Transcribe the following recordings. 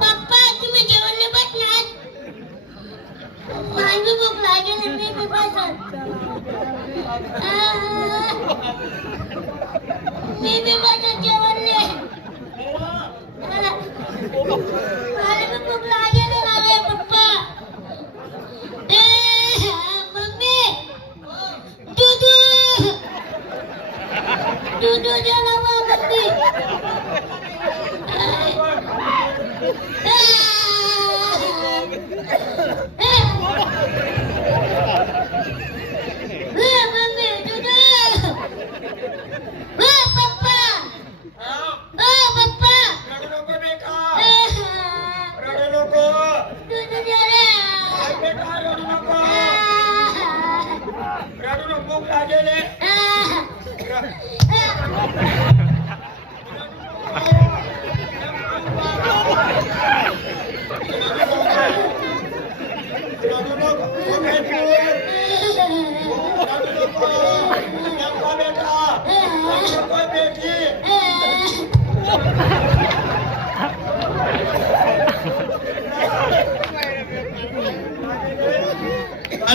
पप्पा तुम्ही जेवण नाही बसणार माझी भूक लागेल मी बसत मी बसत जेवण नाही मला भूक लागेल ना पप्पा मम्मी दूध दे ना मम्मी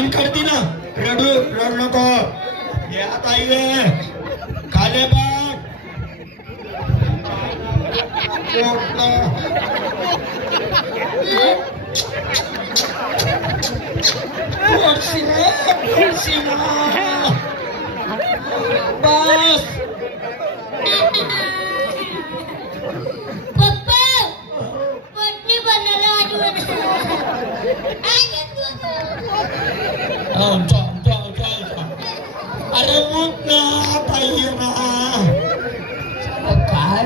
करती ना रडू नको ये आता ये खाले बाग बस पप्पा पटनी बनायला अरे मग ना पाहिजे ना काय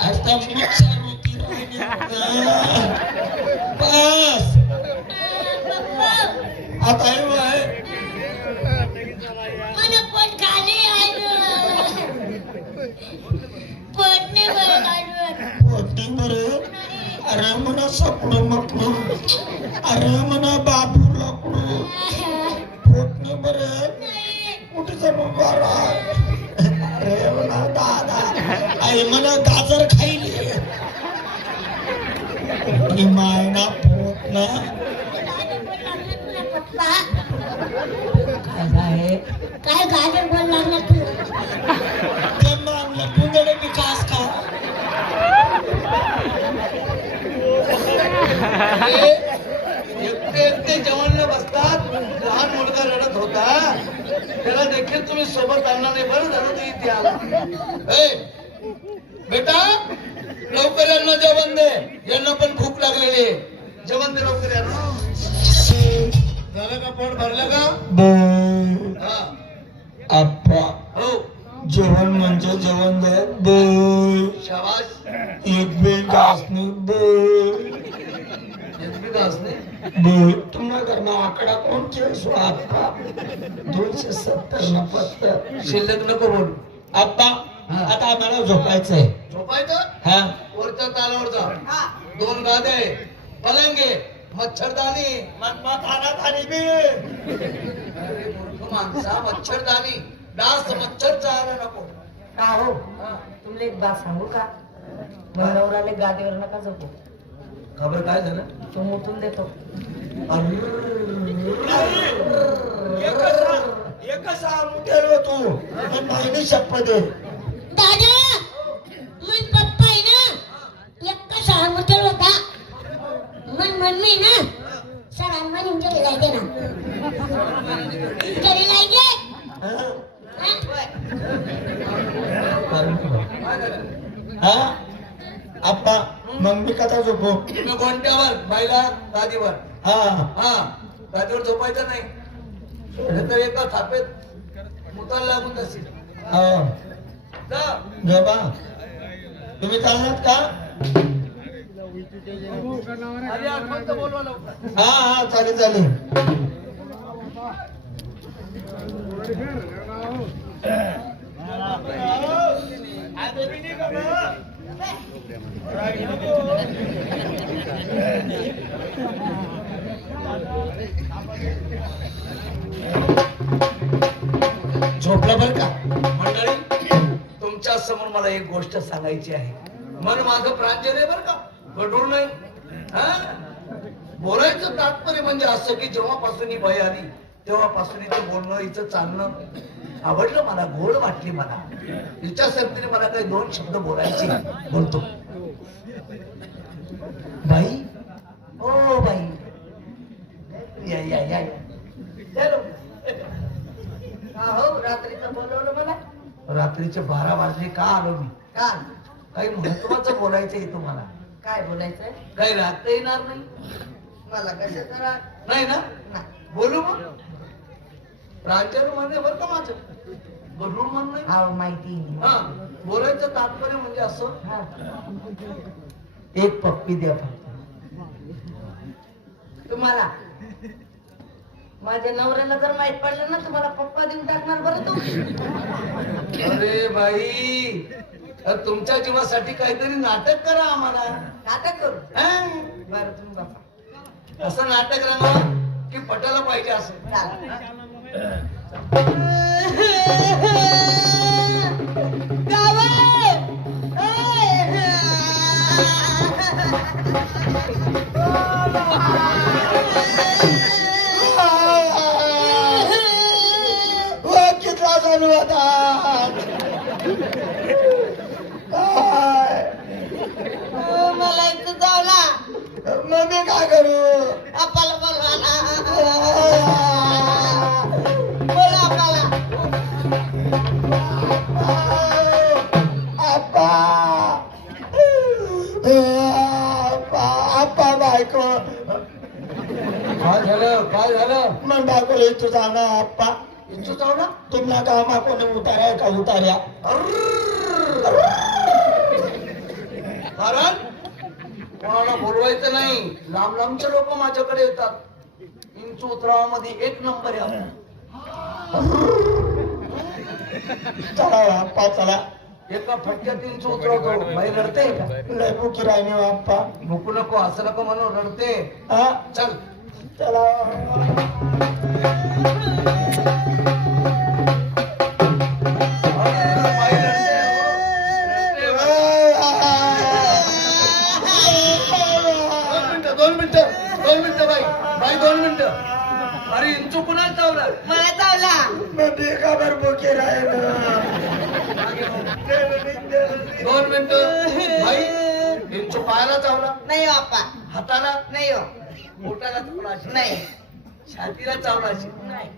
आता मिक्सर होती बस आता मला पोट खाली आहे पोट नाही बरं अरे म्हणा सकडू मकडू अरे म्हणा बाबू लाकडू पोट नाही बरं कुठे जाऊ बारा अरे म्हणा दादा आई म्हणा गाजर खाईली मायना पोट ना काय गाजर बोल लागला तू मागला पुंजडे विकास का एकटे जेवण बसतात लहान मुलगा रडत होता त्याला देखील तुम्ही सोबत आणला नाही बरं झालं तू इथे आला बेटा लवकर यांना जेवण दे यांना पण भूक लागलेली आहे जेवण दे लवकर यांना झालं का पोट भरलं का हा आप्पा हो जेवण म्हणजे जेवण दे बोल शाबाश एक बेल घास नहीं बोल बोल तुम्हारा घर में आंकड़ा कौन चे सो आपका 270 न 70 शिल्लक नको बोल आप्पा आता आम्हाला झोपायचंय झोपायचं हा वरच्या तालावरचा दोन गादे पलंगे मच्छरदानी खाना बी माणसा मच्छरदानी डास मच्छर चालू नको का हो तुमले एक बात सांगू का नवराले गादीवर नका झोपू खबर काय झालं तो मुतून देतो एकच मुठेल तू माहिती शपथ दादा मन पप्पा आहे ना एक्का शाळा मोठल होता मन मम्मी ना सर मन घरी जायचे ना घरी जायचे हा आप्पा मग मी कथा झोपू तुम्ही कोणत्यावर बाईला गादीवर हा हा गादीवर झोपायचं नाही तर एका थापेत मुताला लागून जाशील हा जा झोपा तुम्ही चालणार का अरे आठवण तर बोलवा लवकर हा हा चालेल चालेल झोपला बर का मंडळी तुमच्या समोर मला एक गोष्ट सांगायची आहे. मन माझं प्रांजल आहे बरं का, गडूळ नाही. हा? बोलायचं तात्पर्य म्हणजे असं की जेव्हापासून ही बाई आली तेव्हापासून हिचं बोलणं, हिचं चालणं आवडलं मला, गोड वाटली मला. हिच्या संगतीने मला काही 2 शब्द बोलायचे. बोलतो. बाई, ओ बाई, या या या या. का हो रात्रीचं बोलवलं मला? रात्रीचे 12 वाजले का आलो मी? का? काही महत्वाचं बोलायचंय तुम्हाला. काय बोलायचंय? काही राहता येणार नाही? मला कशाचं राग? नाही ना? नाही. बोलू मग. प्रांजल मध्ये बरं का माझं, गडूळ मन नाही. हा माहिती. हा, बोलायचं तात्पर्य म्हणजे असं, हा. एक पप्पी द्या फक्त. तुम्हाला माझ्या नवऱ्याला जर माहित पडलं ना तुम्हाला पप्पा देऊन टाकणार बरं तू. अरे बाई, तुमच्या जीवासाठी काहीतरी नाटक करा आम्हाला. नाटक करू. हा? बरं तुम्ही बसा. असं नाटक रंगवा की पटायला पाहिजे असं. चालेल. कितला चालू होता मला इथं जावला मग मी काय करू? आपल्याला बोलवाला बोला आपल्याला. आप्पा, आप्पा बायको. काय झालं? काय झालं? मग बायकोला इथं जाणार आप्पा. इच्छू जाऊ ना. तुम्हाला कामा कोणी उतार्या का उतार्या? कारण कोणाला बोलवायचं नाही. लांब लांबचे लोक माझ्याकडे येतात. इंच उतरावामध्ये 1 नंबर आहे. चला आप्पा चला. एका फटक्यात इंच उतरवतो. बाई रडते का? लय भुकी राहिली हो आप्पा. नको नको असं नको म्हणून रडते. हा चल. चला. बाई रडते. रडते बाई. 2 मिनिटं बाई. बाई 2 मिनिटं. अरे इंचू कुणाला चावला? मला चावला. मग बेकाबर भुकी राहिलं. 2 मिनिटं. बाई इंचू पायाला चावला? नाही हो आप्पा. हाताला? नाही हो. पोटाला चावला असेल. नाही. छातीला चावला असेल. नाही.